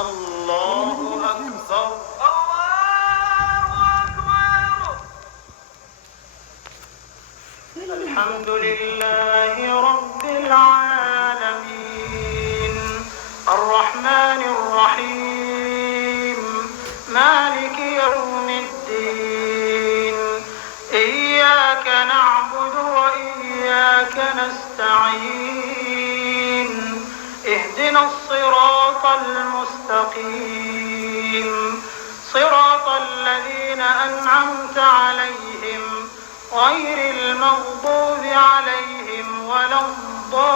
الله أكبر. الله أكبر. الحمد لله رب العالمين الرحمن الرحيم مالك يوم الدين إياك نعبد وإياك نستعين اهدنا الصراط المستقيم صراط الذين أنعمت عليهم غير المغضوب عليهم ولا الضالين.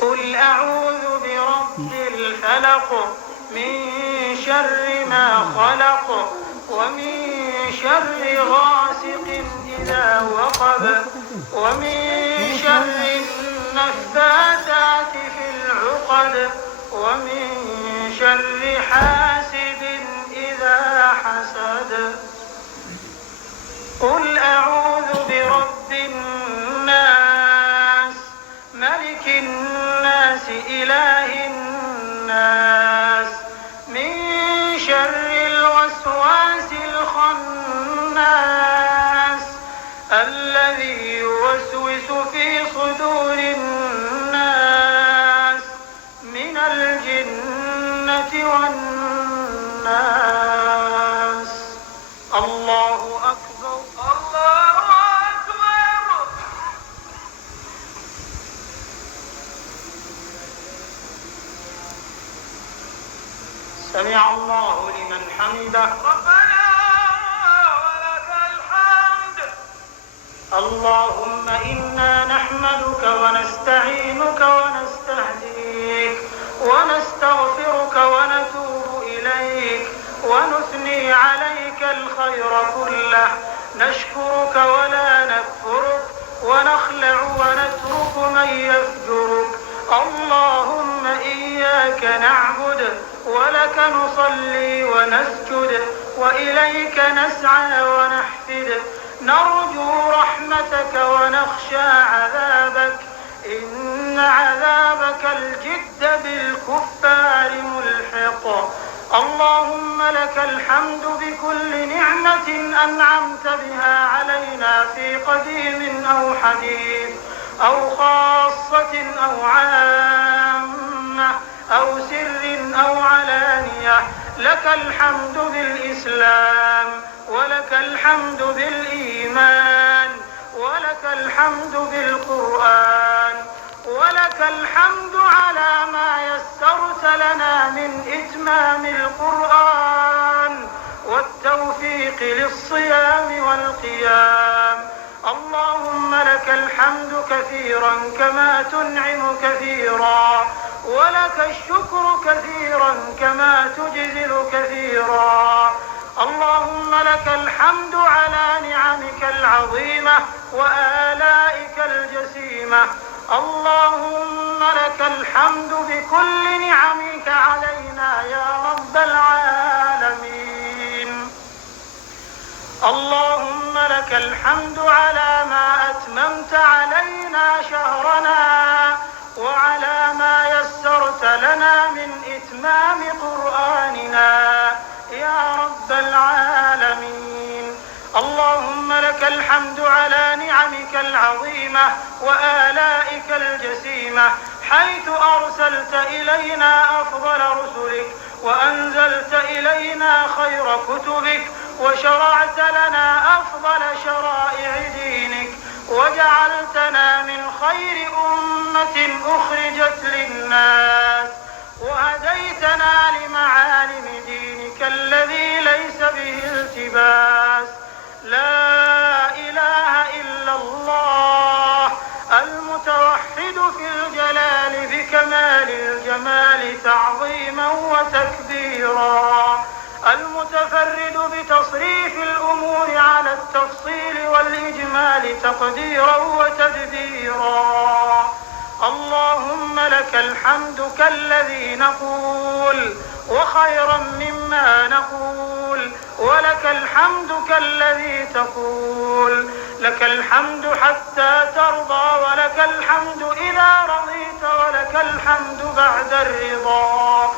قل أعوذ برب الفلق من شر ما خلق ومن شر غاسق إذا وقب ومن شر النفاثات في العقد ومن شر حاسد إذا حسد. قل أعوذ برب الناس ملك الناس إله الناس من شر الوسواس الخناس الذي يوسوس في صدور الناس من الجنة والناس. الله أكبر. الله أكبر. سمع الله لمن حمده. ربنا ولك الحمد. اللهم إنا نحمدك ونستعينك ونستهديك ونستغفرك ونتوب إليك ونثني عليك الخير كله نشكرك ولا نكفرك ونخلع ونترك من يفجرك. اللهم إياك نعبد ولك نصلي ونسجد وإليك نسعى ونحفد نرجو رحمتك ونخشى عذابك إن عذابك الجد بالكفار ملحق. اللهم لك الحمد بكل نعمة أنعمت بها علينا في قديم أو حديث أو خاصة أو عامة أو سر أو علانية. لك الحمد بالإسلام ولك الحمد بالإيمان ولك الحمد بالقرآن ولك الحمد على ما يسرت لنا من إتمام القرآن والتوفيق للصيام والقيام. اللهم لك الحمد كثيرا كما تنعم كثيرا ولك الشكر كثيرا كما تجزل كثيرا. اللهم لك الحمد على نعمك العظيمة وآلائك الجسيمة. اللهم لك الحمد بكل نعمك علينا يا رب العالمين. اللهم لك الحمد على ما أتممت علينا شهرنا وعلى ما يسرت لنا من إتمام قرآننا يا رب العالمين. اللهم لك الحمد على نعمك العظيمة وآلائك الجسيمة حيث أرسلت إلينا أفضل رسلك وأنزلت إلينا خير كتبك وشرعت لنا أفضل شرائع دينك وجعلتنا من خير أمة أخرجت للناس وهديتنا لمعالم دينك الذي ليس به التباس. لا إله إلا الله المتوحد في الجلال بكمال الجمال تعظيما وتكبيرا المتفرد بتصريف الأمور على التفصيل والإجمال تقديرا وتدبيرا. اللهم لك الحمد كالذي نقول وخيرا مما نقول، ولك الحمد كالذي تقول. لك الحمد حتى ترضى، ولك الحمد إذا رضيت، ولك الحمد بعد الرضا.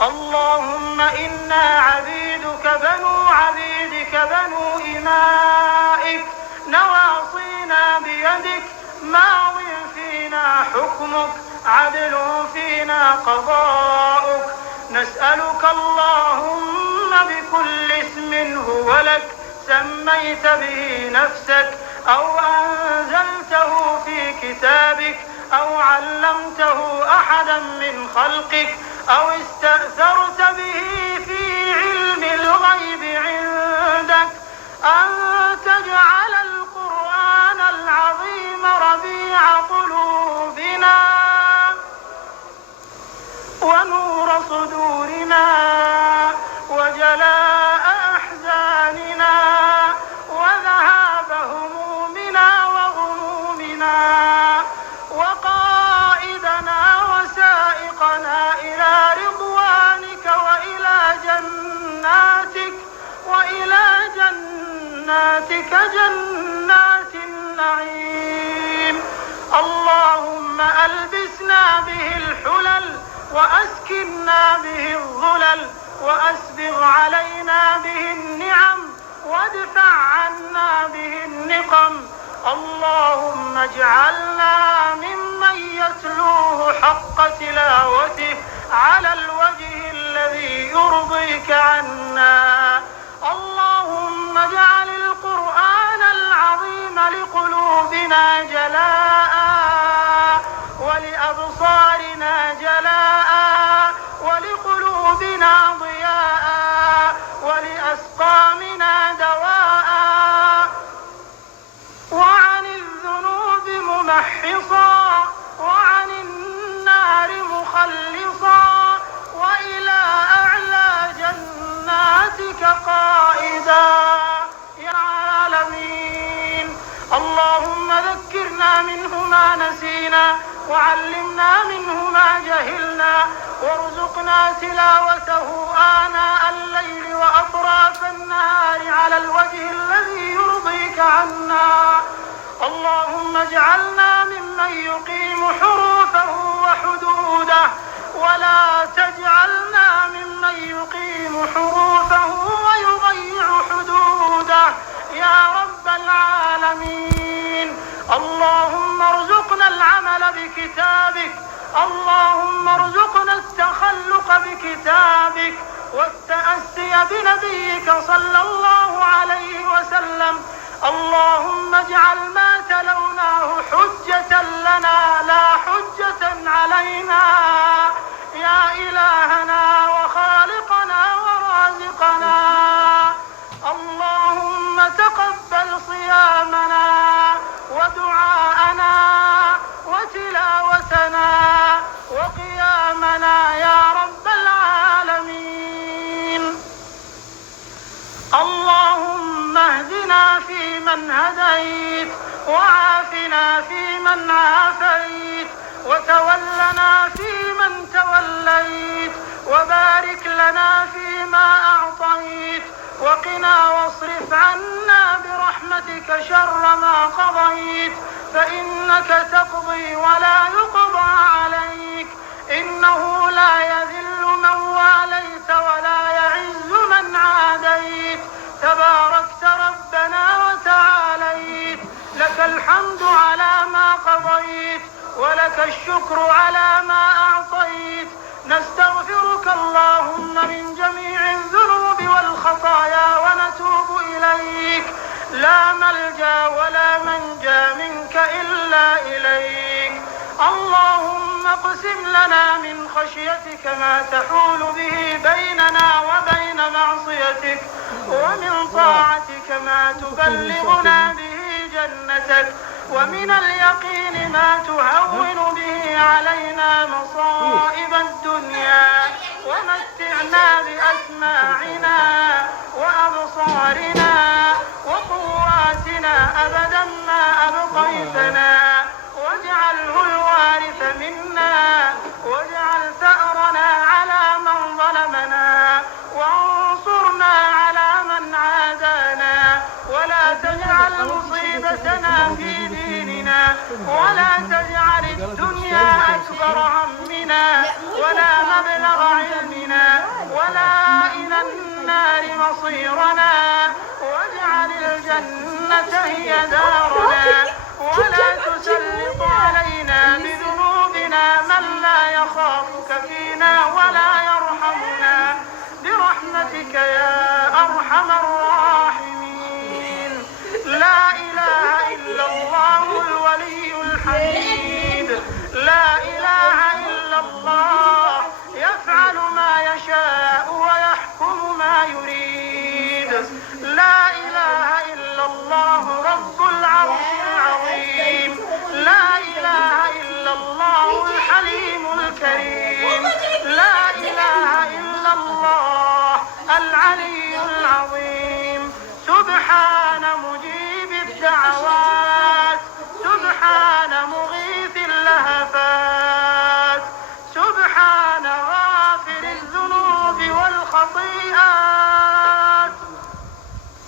اللهم إنا عبيدك بنو عبيدك بنو إمائك، نواصينا بيدك، ماض فينا حكمك، عدل فينا قضاؤك. نسألك اللهم بكل اسم هو لك سميت به نفسك أو أنزلته في كتابك أو علمته أحدا من خلقك أو استأثرت به في علم الغيب عندك، أن تجعل القرآن العظيم ربيع قلوبنا ونور صدورنا وجلاء أحزاننا وذهاب همومنا وغمومنا، وقائدنا وسائقنا إلى رضوانك وإلى جناتك جنات النعيم. اللهم ألبسنا به الحلل وأسكننا به الظلل وأسبغ علينا به النعم وادفع عنا به النقم. اللهم اجعلنا ممن يتلوه حق تلاوته على الوجه الذي يرضيك عنا. اللهم اجعل القرآن العظيم لقلوبنا جلاء، ولأبصارنا جلاء، ولقلوبنا ضياء، ولأسقامنا دواء، وعن الذنوب ممحصا، وعن النار مخلصا، وإلى أعلى جناتك قائدا يا عالمين. اللهم ذكرنا منه ما نسينا، وعلمنا منه ما جهلنا، وارزقنا تلاوته آناء الليل وأطراف النهار على الوجه الذي يرضيك عنا. اللهم اجعلنا ممن يقيم حروفه وحدوده، ولا تجعلنا ممن يقيم حروفه ويضيع حدوده يا رب العالمين. اللهم ارزقنا العمل بكتابك، اللهم ارزقنا التخلق بكتابك والتأسي بنبيك صلى الله عليه وسلم. اللهم اجعل ما تلوناه حجة لنا لا حجة علينا يا إلهنا وخالقنا ورازقنا. اللهم تقبل صيامنا ودعاءنا وتلاوتنا وقيامنا يا رب العالمين. اللهم اهدنا فيمن هديت، وعافنا فيمن عافيت، وتولنا فيمن توليت، وبارك لنا فيما أعطيت، وقنا واصرف عنا برحمتك شر ما قضيت، فإنك تقضي ولا يقضى عليك، إنه لا يذل من واليت ولا يعز من عاديت، تباركت ربنا وتعاليت. لك الحمد على ما قضيت، ولك الشكر على ما أعطيت. نستغفرك اللهم من جميع الذنوب والخطايا ونتوب إليك، لا ملجأ ولا منجا منك إلا إليك. اللهم اقسم لنا من خشيتك ما تحول به بيننا وبين معصيتك، ومن طاعتك ما تبلغنا به جنتك، ومن اليقين ما تهون به علينا مصائب الدنيا، ومتعنا بأسماعنا وأبصارنا وقواتنا أبدا ما أبقيتنا، واجعله الوارث عقدتنا في ديننا ولا تجعل الدنيا أكبر همنا ولا مبلغ علمنا ولا إلى النار مصيرنا واجعل الجنة هي دارنا ولا تسلط علينا بذنوبنا من لا يخافك فينا ولا يرحمنا برحمتك يا أرحم الراحمين. لا إله إلا الله الولي الحميد، لا إله إلا الله يفعل ما يشاء ويحكم ما يريد. لا إله إلا الله رب العرش العظيم، لا إله إلا الله الحليم الكريم، لا إله إلا الله العلي العظيم. سبحان مجيب الدعوات، سبحان مغيث اللهفات، سبحان غافر الذنوب والخطيئات.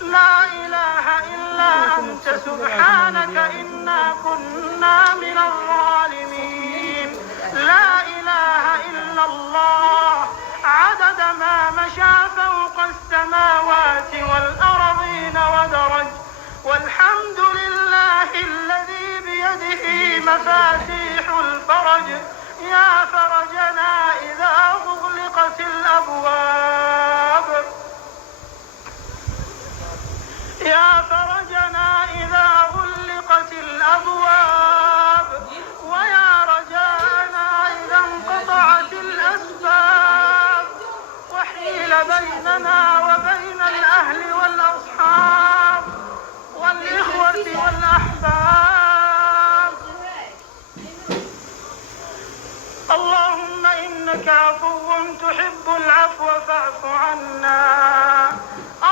لا إله إلا أنت سبحانك إنا كنا من الظالمين. لا إله إلا الله عدد ما مشى فوق السماوات والأرضين ودرج. والحمد لله الذي بيده مفاتيح الفرج. يا فرجنا إذا أغلقت الأبواب، يا فرجنا إذا غلقت الأبواب، ويا رجاءنا إذا انقطعت الأسباب وحيل بيننا وبين الأهل والأصحاب والإخوة والأحباب. اللهم إنك عفو تحب العفو فاعف عنا.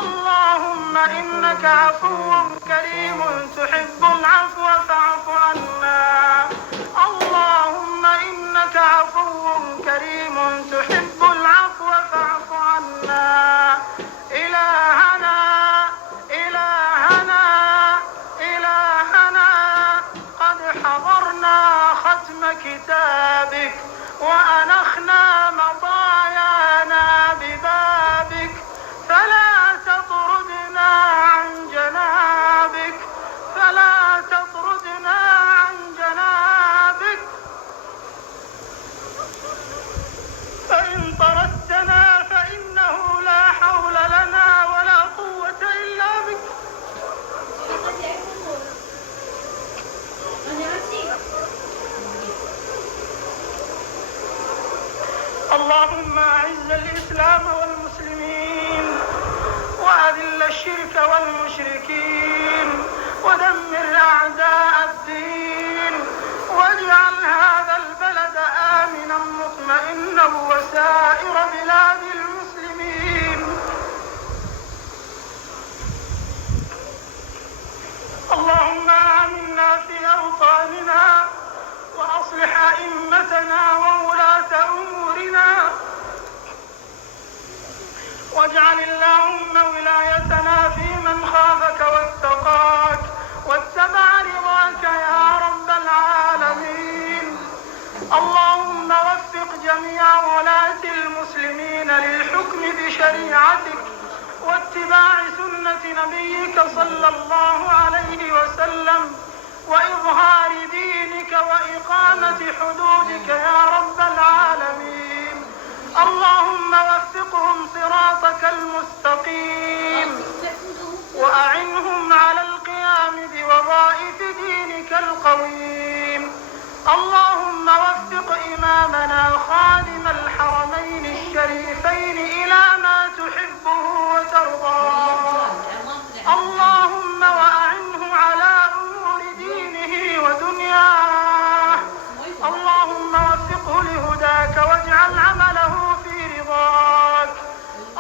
اللهم إنك عفو كريم تحب العفو فاعف عنا. اللهم إنك عفو كريم تحب العفو فاعف عنا. إلهنا إلهنا إلهنا قد حضرنا ختم كتابك وأنخنا مطايانا ببابك، فلا تطردنا عن جنابك، فلا تطردنا عن جنابك. فإن طردتنا فإنه لا حول لنا ولا قوة إلا بك. اللهم أعز الإسلام والمسلمين وأذل الشرك والمشركين ودمر أعداء الدين واجعل هذا البلد آمنا مطمئنا وسائر بلاد المسلمين. اللهم آمنا في أوطاننا وأصلح أئمتنا وولاة أمورنا، واجعل اللهم ولايتنا في من خافك واتقاك واتبع رضاك يا رب العالمين. اللهم وفق جميع ولاة المسلمين للحكم بشريعتك واتباع سنة نبيك صلى الله عليه وسلم وإظهار دينك وإقامة حدودك يا رب العالمين. اللهم وفقهم صراطك المستقيم وأعنهم على القيام بوظائف دينك القويم. اللهم وفق إمامنا خادم الحرمين الشريفين إلى ما تحبه وترضاه. اللهم وأعنه على أمور دينه ودنياه. اللهم وفقه لهداك واجعل عمله في رضاك.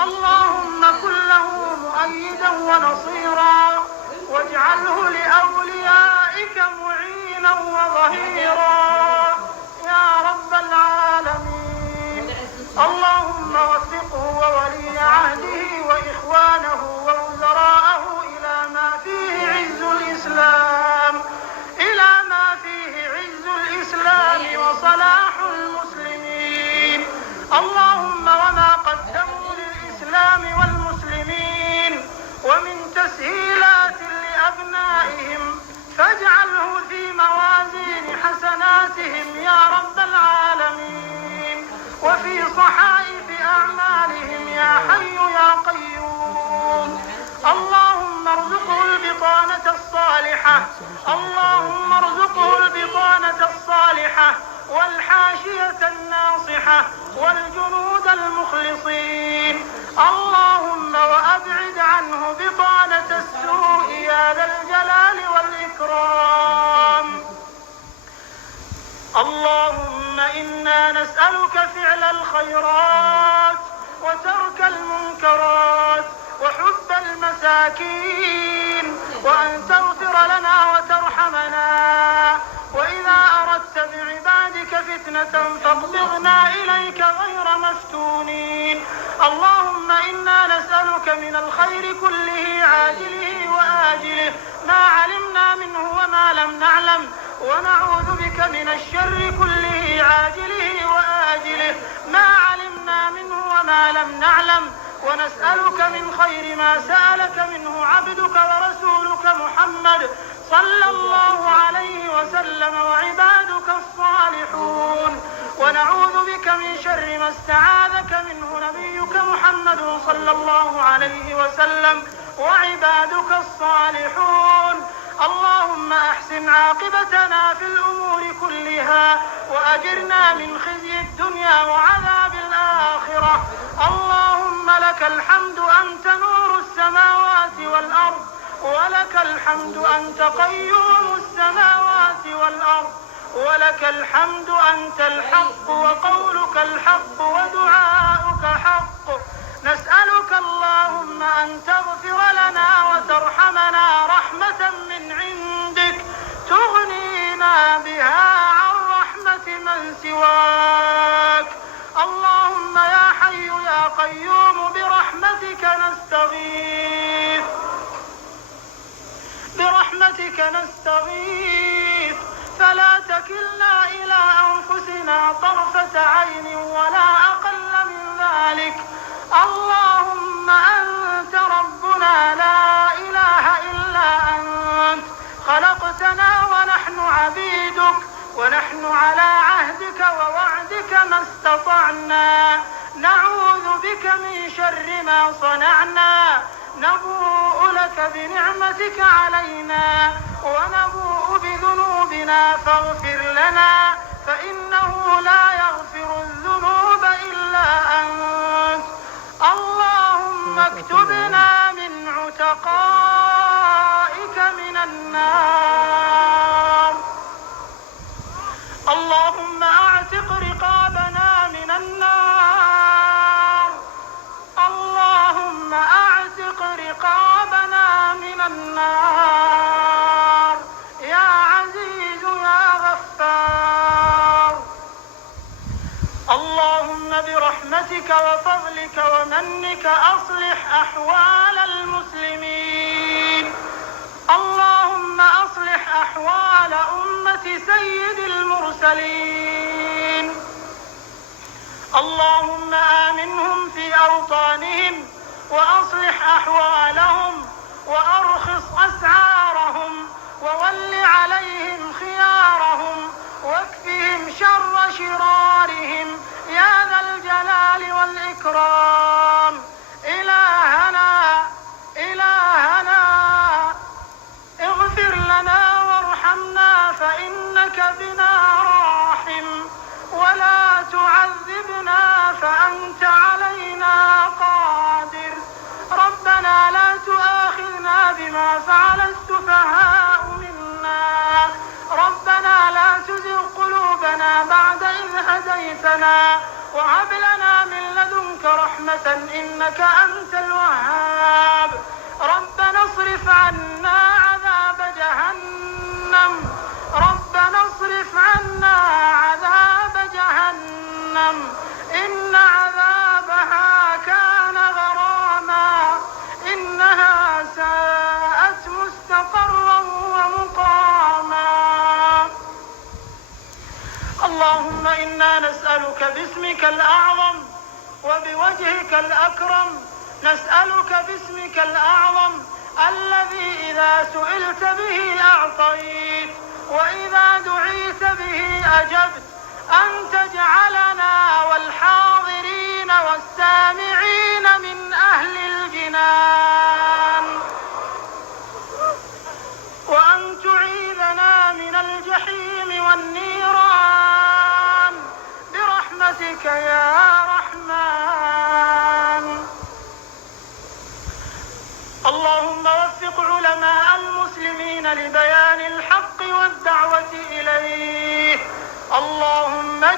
اللهم كن له مؤيدا ونصيرا واجعله لأوليائك معينا وظهيرا يا رب العالمين. اللهم وفقه الصالحة. اللهم ارزقه البطانة الصالحة والحاشية الناصحة والجنود المخلصين. اللهم وأبعد عنه بطانة السوء يا ذا الجلال والإكرام. اللهم إنا نسألك فعل الخيرات وترك المنكرات وحب المساكين، وأن تغفر لنا وترحمنا، وإذا أردت بعبادك فتنة فاقبضنا إليك غير مفتونين. اللهم إنا نسألك من الخير كله عاجله وآجله ما علمنا منه وما لم نعلم، ونعوذ بك من الشر كله عاجله وآجله ما علمنا منه وما لم نعلم، ونسألك من خير ما سألك منه عبدك ورسولك محمد صلى الله عليه وسلم وعبادك الصالحون، ونعوذ بك من شر ما استعاذك منه نبيك محمد صلى الله عليه وسلم وعبادك الصالحون. اللهم أحسن عاقبتنا في الأمور كلها وأجرنا من خزي الدنيا وعذاب الآخرة. اللهم لك الحمد أنت نور السماوات والأرض، ولك الحمد أنت قيوم السماوات والأرض، ولك الحمد أنت الحق وقولك الحق ودعاؤك حق. نسألك اللهم أن تغفر لنا وترحمنا رحمة من عندك تغنينا بها عن رحمة من سواك. اللهم يا حي يا قيوم برحمتك نستغيث، برحمتك نستغيث، فلا تكلنا إلى أنفسنا طرفة عين ولا أقل من ذلك. اللهم أنت ربنا لا إله إلا أنت، خلقتنا ونحن عبيدك، ونحن على عهدك ووعدك ما استطعنا، نعوذ بك من شر ما صنعنا، نبوء لك بنعمتك علينا ونبوء بذنوبنا فاغفر لنا، فإنه لا يغفر الذنوب إلا أنت. اللهم اكتبنا من عتقائك من النار. اللهم اعتق رقابنا من النار. اللهم اعتق رقابنا من النار يا عزيز يا غفار. اللهم برحمتك وفضلك ومنك أصلح أحوال المسلمين. اللهم أصلح أحوال أمة سيد المرسلين. اللهم آمنهم في أوطانهم وأصلح أحوالهم وأرخص أسعارهم وول عليهم خيارهم واكفهم شر شرارهم يا ذا الجلال والإكرام. إلهنا اغفر لنا وارحمنا فإنك بنا راحم، ولا تعذبنا فأنت علينا قادر. ربنا لا تؤاخذنا بما فعل السفهاء منا، ربنا لا تزغ قلوبنا بعد إذ هديتنا وهب لنا من لدنك رحمة إنك أنت الوهاب. ربنا اصرف عنا عذاب جهنم، ربنا اصرف عنا عذاب جهنم إن عذابها كان غراما، إنها ساءت مستقرا ومقاما. اللهم إنا نسألك باسمك الأعظم وبوجهك الأكرم، نسألك باسمك الأعظم الذي إذا سئلت به أعطيت وإذا دعيت به أجبت، أن تجعلنا والحاضرين والسامعين من أهل الجنان، وأن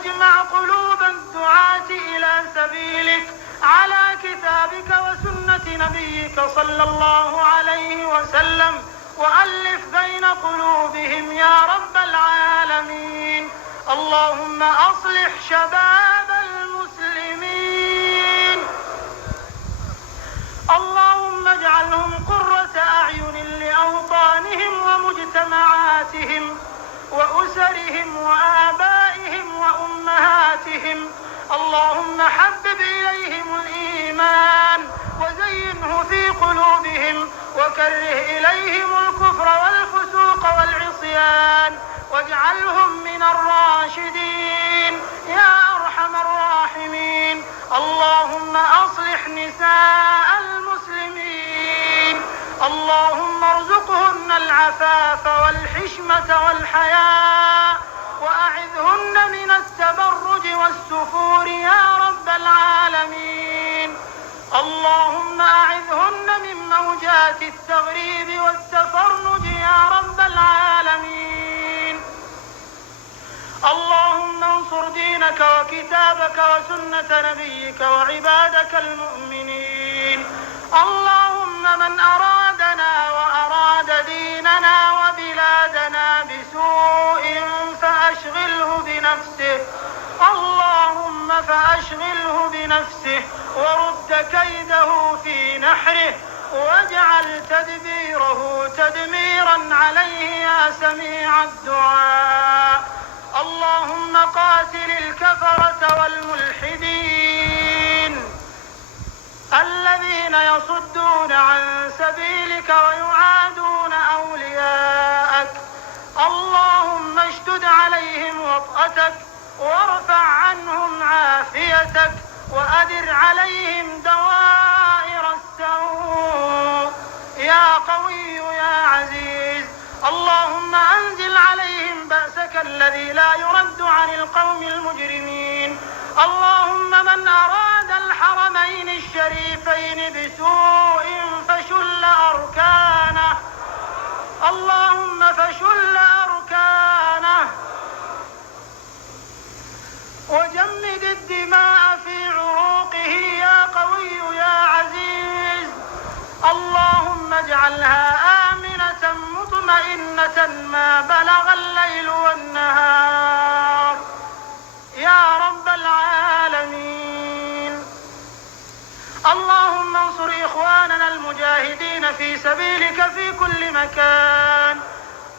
واجمع قلوب الدعاة إلى سبيلك على كتابك وسنة نبيك صلى الله عليه وسلم، وألف بين قلوبهم يا رب العالمين. اللهم أصلح شباب المسلمين، اللهم اجعلهم قرة أعين لأوطانهم ومجتمعاتهم وأسرهم وآبائهم وأمهاتهم. اللهم حبب إليهم الإيمان وزينه في قلوبهم، وكره إليهم الكفر والفسوق والعصيان، واجعلهم من الراشدين يا أرحم الراحمين. اللهم أصلح نساء المسلمين، اللهم ارزقهن العفاف والحشمة والحياء، وأعذهن من التبرج والسفور يا رب العالمين. اللهم أعذهن من موجات التغريب والتفرج يا رب العالمين. اللهم انصر دينك وكتابك وسنة نبيك وعبادك المؤمنين. اللهم من أرادنا وأراد ديننا وبلادنا بسوء فأشغله بنفسه، اللهم فأشغله بنفسه ورد كيده في نحره، واجعل تدبيره تدميرا عليه يا سميع الدعاء. اللهم قاتل الكفرة والملحدين الذين يصدون عن سبيلك ويعادون أولياءك. اللهم اشدد عليهم وطأتك وارفع عنهم عافيتك، وأدر عليهم دوائر السوء يا قوي يا عزيز. اللهم أنزل عليهم بأسك الذي لا يرد عن القوم المجرمين. اللهم من أراد الحرمين الشريفين بسوء فشل أركانه، اللهم فشل أركانه، وجمد الدماء في عروقه يا قوي يا عزيز. اللهم اجعلها آمنة مطمئنة ما بلغ الليل والنهار يا رب العالمين. اللهم انصر إخواننا المجاهدين في سبيلك في كل مكان،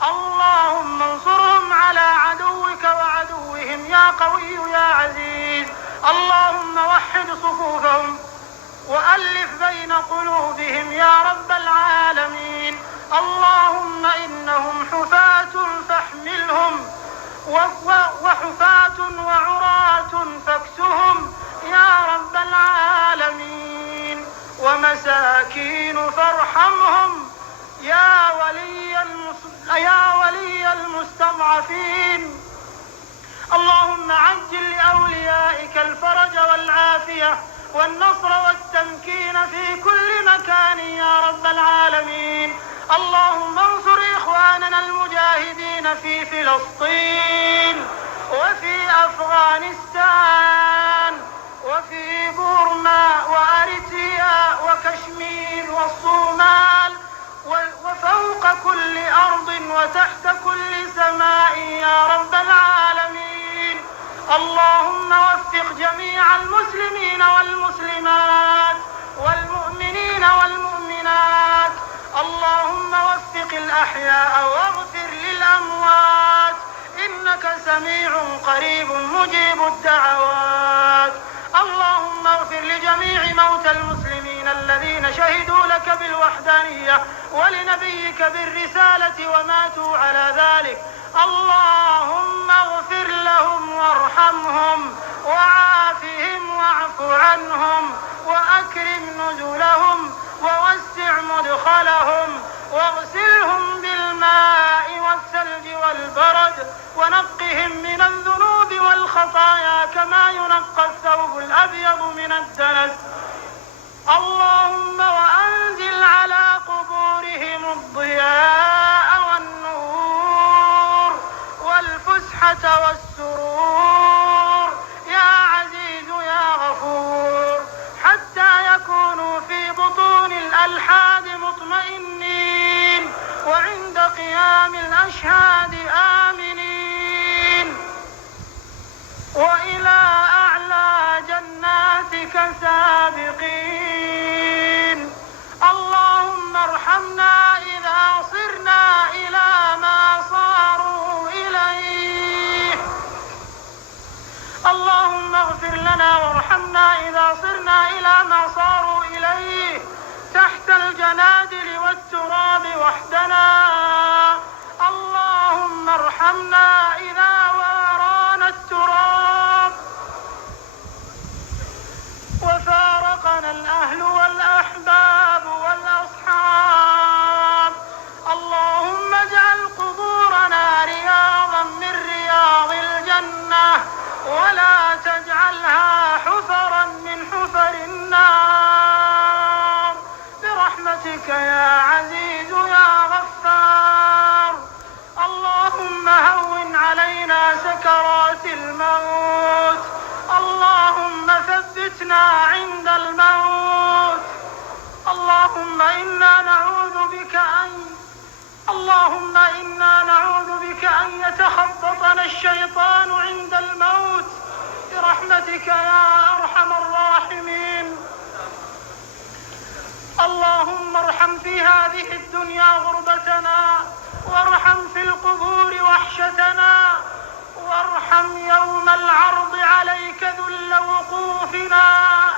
اللهم انصرهم على عدوك وعدوهم يا قوي يا عزيز. اللهم وحد صفوفهم وألف بين قلوبهم يا رب العالمين. اللهم إنهم حفاة فاحملهم، وحفاة وعراة فاكسهم يا رب العالمين، ومساكين فارحمهم يا ولي المستضعفين. اللهم عجل لأوليائك الفرج والعافية والنصر والتمكين في كل مكان يا رب العالمين. اللهم انصر إخواننا المجاهدين في فلسطين وفي أفغانستان وفي بورما وأريتريا وكشمير والصومال وفوق كل أرض وتحت كل سماء يا رب العالمين. اللهم وفق جميع المسلمين والمسلمات والمؤمنين والمؤمنات. اللهم وفق الأحياء واغفر للأموات، إنك سميع قريب مجيب الدعوات. اللهم اغفر لجميع موتى المسلمين الذين شهدوا لك بالوحدانية ولنبيك بالرسالة وماتوا على ذلك. اللهم اغفر لهم وارحمهم وعافهم واعف عنهم وأكرم نزلهم ووسع مدخلهم واغسلهم بالماء والثلج والبرد ونقهم من الذنوب والخطايا كما ينقى الثوب الأبيض من الدنس. اللهم وأنزل على قبورهم الضياء والنور والفسحة والسرور وإلى أعلى جناتك سابقين. اللهم ارحمنا إذا صرنا إلى ما صاروا إليه. اللهم اغفر لنا وارحمنا إذا صرنا إلى ما صاروا إليه تحت الجنادل والتراب وحدنا. اللهم ارحمنا إذا وارانا التراب وفارقنا الأهل والأحباب والأصحاب. اللهم اجعل قبورنا رياضا من رياض الجنة ولا تجعلها حفرا من حفر النار برحمتك يا عزيز يا غفار. اللهم هون علينا سكرات الموت. اللهم ثبتنا عند الموت. اللهم إنا نعوذ بك أن يتخبطنا الشيطان عند الموت برحمتك يا أرحم الراحمين. اللهم ارحم في هذه الدنيا غربتنا، وارحم في القبور وحشتنا، وارحم يوم العرض عليك ذل وقوفنا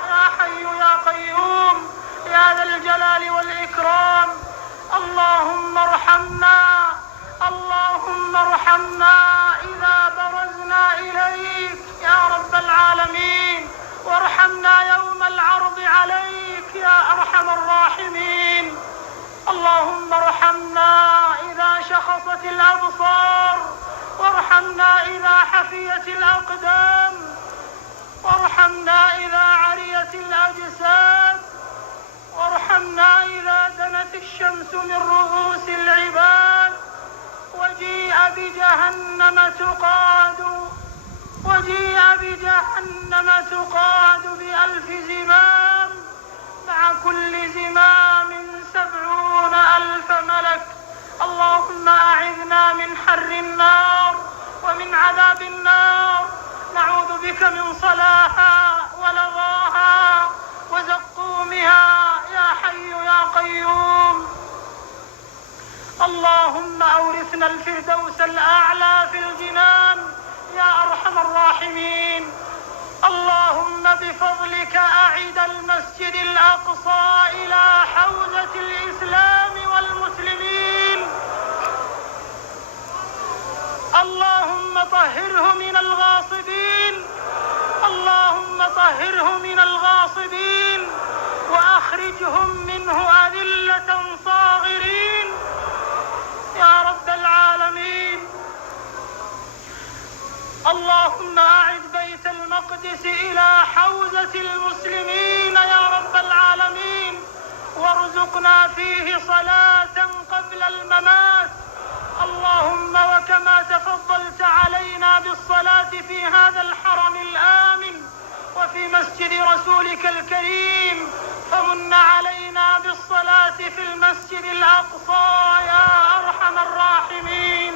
يا حي يا قيوم يا ذا الجلال والإكرام. اللهم ارحمنا إذا برزنا إليك يا رب العالمين، وارحمنا يوم العرض عليك يا أرحم الراحمين. اللهم ارحمنا إذا شخصت الأبصار، وارحمنا إذا حفيت الأقدام، وارحمنا إذا عريت الأجساد، وارحمنا إذا دنت الشمس من رؤوس العباد وجيء بجهنم تقاد ب1000 زمام، مع كل زمام 70,000 ملك. اللهم أعذنا من حر النار ومن عذاب النار. نعوذ بك من صلاها ولظاها وزقومها يا حي يا قيوم. اللهم أورثنا الفردوس الأعلى في الجنان يا أرحم الراحمين. اللهم بفضلك أعد المسجد الأقصى إلى حوزة الإسلام والمسلمين. اللهم طهره من الغاصبين، اللهم طهره من الغاصبين، وأخرجهم منه أذلة صاغرين يا رب العالمين. اللهم أعد بيت المقدس إلى حوزة المسلمين يا رب العالمين، وارزقنا فيه صلاة قبل الممات. اللهم وكما تفضلت علينا بالصلاة في هذا الحرم الآمن وفي مسجد رسولك الكريم، فمن علينا بالصلاة في المسجد الأقصى يا أرحم الراحمين.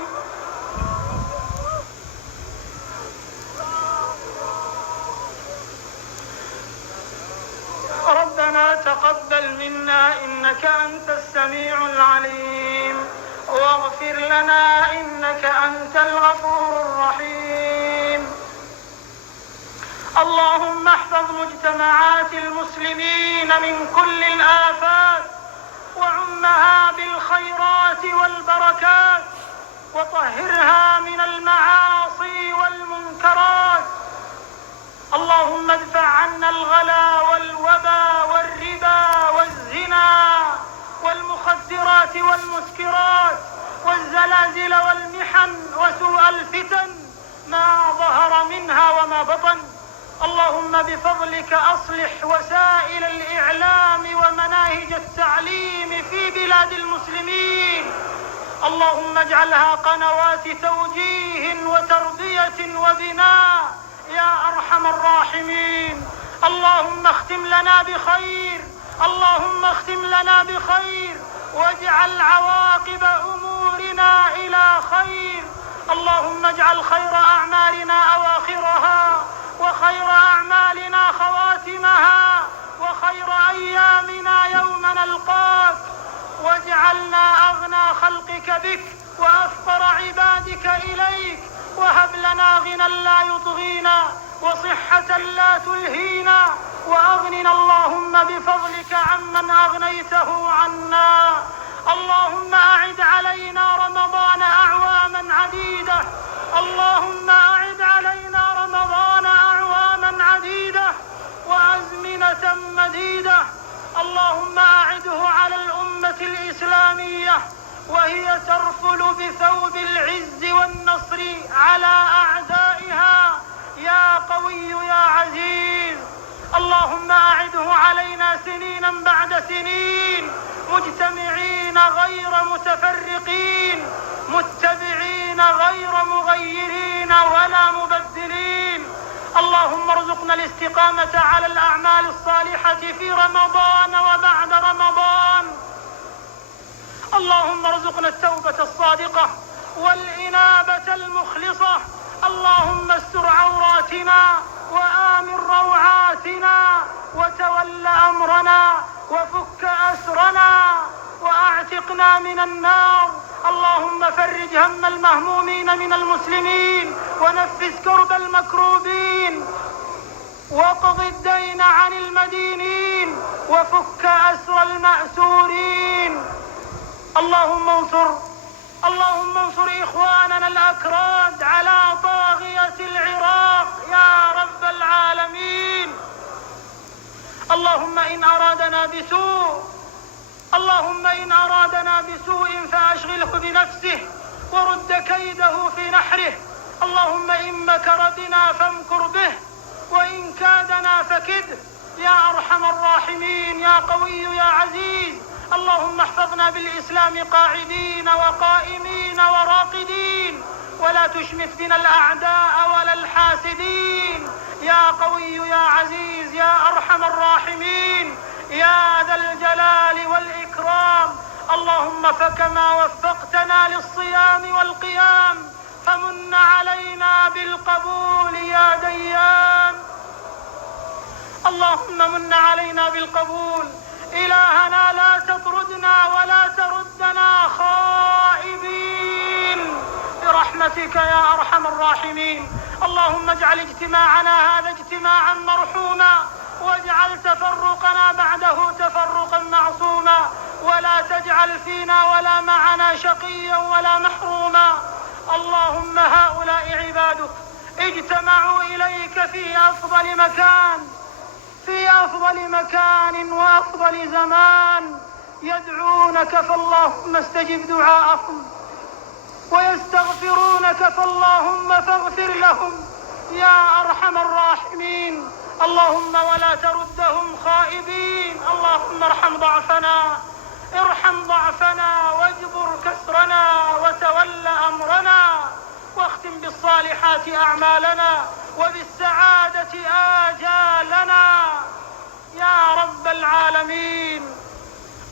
ربنا تقبل منا إنك أنت السميع العليم، واغفر لنا إنك أنت الغفور الرحيم. اللهم احفظ مجتمعات المسلمين من كل الآفات، وعمها بالخيرات والبركات، وطهرها من المعاصي والمنكرات. اللهم ادفع عنا الغلا والوبا والربا والزنا والمخدرات والمسكرات والزلازل والمحن وسوء الفتن ما ظهر منها وما بطن. اللهم بفضلك أصلح وسائل الإعلام ومناهج التعليم في بلاد المسلمين. اللهم اجعلها قنوات توجيه وتربية وبناء يا أرحم الراحمين. اللهم اختم لنا بخير، اللهم اختم لنا بخير، واجعل عواقب أمورنا إلى خير. اللهم اجعل خير أعمالنا أواخرها، وخير أعمالنا خواتمها، وخير أيامنا يوم نلقاك، واجعلنا أغنى خلقك بك وأفقر عبادك إليك، وهب لنا غنى لا يطغينا وصحة لا تلهينا، وأغننا اللهم بفضلك عمن أغنيته عنا. اللهم أعد علينا رمضان أعواما عديدة، اللهم أعد علينا رمضان أعواما عديدة وأزمنة مديدة. اللهم أعده على الأمة الإسلامية وهي ترفل بثوب العز والنصر على أعدائها يا قوي يا عزيز. اللهم أعده علينا سنينا بعد سنين، مجتمعين غير متفرقين، متبعين غير مغيرين ولا مبدلين. اللهم ارزقنا الاستقامة على الأعمال الصالحة في رمضان وبعد رمضان. اللهم ارزقنا التوبة الصادقة والإنابة المخلصة. اللهم استر عوراتنا وآمن روعاتنا وتول أمرنا وفك أسرنا وأعتقنا من النار. اللهم فرج هم المهمومين من المسلمين ونفس كرب المكروبين واقض الدين عن المدينين وفك أسر المأسورين. اللهم انصر إخواننا الأكراد على طاغية العراق يا رب العالمين. اللهم إن أرادنا بسوء فأشغله بنفسه ورد كيده في نحره. اللهم إن مكر بنا فامكر به وإن كادنا فكده يا أرحم الراحمين يا قوي يا عزيز. اللهم احفظنا بالإسلام قاعدين وقائمين وراقدين، ولا تشمت بنا الأعداء ولا الحاسدين يا قوي يا عزيز يا أرحم الراحمين يا ذا الجلال والإكرام. اللهم فكما وفقتنا للصيام والقيام فمن علينا بالقبول يا ديان. اللهم من علينا بالقبول. إلهنا لا تطردنا ولا تردنا خائبين برحمتك يا أرحم الراحمين. اللهم اجعل اجتماعنا هذا اجتماعا مرحوما، واجعل تفرقنا بعده تفرقا معصوما، ولا تجعل فينا ولا معنا شقيا ولا محروما. اللهم هؤلاء عبادك اجتمعوا إليك في أفضل مكان وأفضل زمان يدعونك، فاللهم استجب دعاءهم، ويستغفرونك فاللهم فاغفر لهم يا أرحم الراحمين. اللهم ولا تردهم خائبين. اللهم ارحم ضعفنا واجبر كسرنا وتول أمرنا، واختم بالصالحات أعمالنا وبالسعادة آجالنا يا رب العالمين.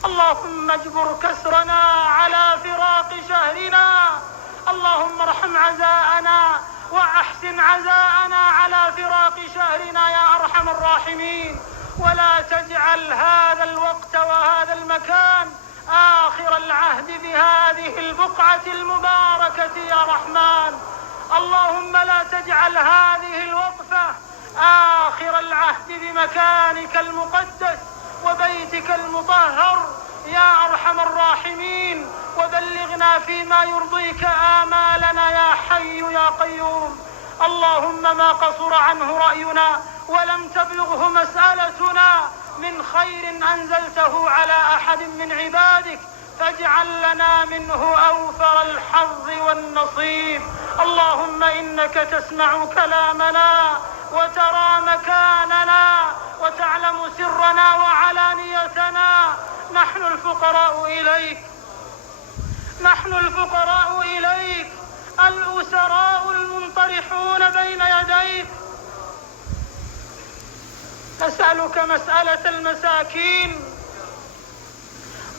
اللهم اجبر كسرنا على فراق شهرنا. اللهم ارحم عزاءنا وأحسن عزاءنا على فراق شهرنا يا أرحم الراحمين، ولا تجعل هذا الوقت وهذا المكان آخر العهد بهذه البقعة المباركة يا رحمن. اللهم لا تجعل هذه الوقفة آخر العهد بمكانك المقدس وبيتك المطهر يا أرحم الراحمين، وبلغنا فيما يرضيك آمالنا يا حي يا قيوم. اللهم ما قصر عنه رأينا ولم تبلغه مسألتنا من خير أنزلته على أحد من عبادك فاجعل لنا منه أوفر الحظ والنصيب. اللهم إنك تسمع كلامنا وترى مكاننا وتعلم سرنا وعلانيتنا. نحن الفقراء إليك الأسراء المنطرحون بين يديك، نسألك مسألة المساكين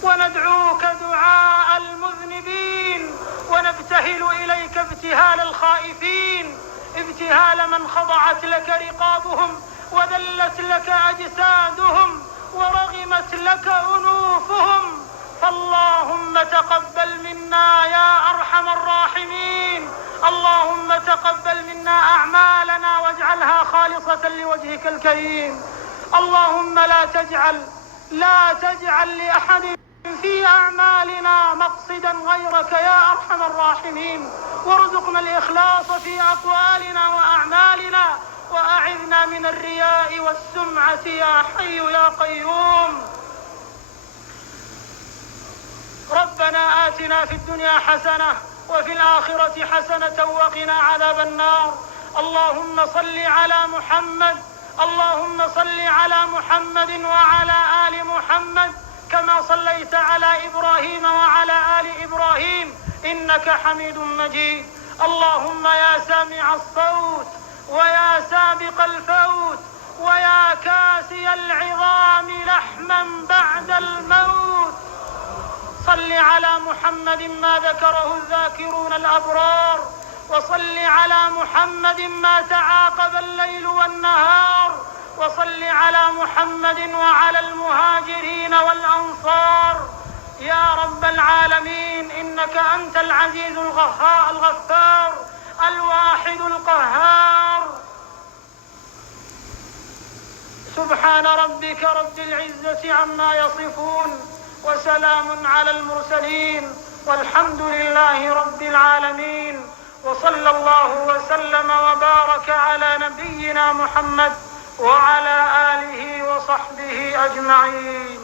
وندعوك دعاء المذنبين ونبتهل نبتهل إليك ابتهال الخائفين، ابتهال من خضعت لك رقابهم وذلت لك أجسادهم ورغمت لك أنوفهم. فاللهم تقبل منا يا أرحم الراحمين، اللهم تقبل منا أعمالنا واجعلها خالصة لوجهك الكريم. اللهم لا تجعل لأحد في أعمالنا مقصدا غيرك يا أرحم الراحمين، وارزقنا الإخلاص في أقوالنا وأعمالنا، وأعذنا من الرياء والسمعة يا حي يا قيوم. ربنا آتنا في الدنيا حسنة وفي الآخرة حسنة وقنا عذاب النار. اللهم صل على محمد وعلى آل محمد كما صليت على إبراهيم وعلى آل إبراهيم إنك حميد مجيد. اللهم يا سامع الصوت ويا سابق الفوت ويا كاسي العظام لحما بعد الموت، صل على محمد ما ذكره الذاكرون الأبرار، وصل على محمد ما تعاقب الليل والنهار، وصل على محمد وعلى المهاجرين والأنصار يا رب العالمين، إنك أنت العزيز الغفار الواحد القهار. سبحان ربك رب العزة عما يصفون، وسلام على المرسلين، والحمد لله رب العالمين، وصلى الله وسلم وبارك على نبينا محمد وعلى آله وصحبه أجمعين.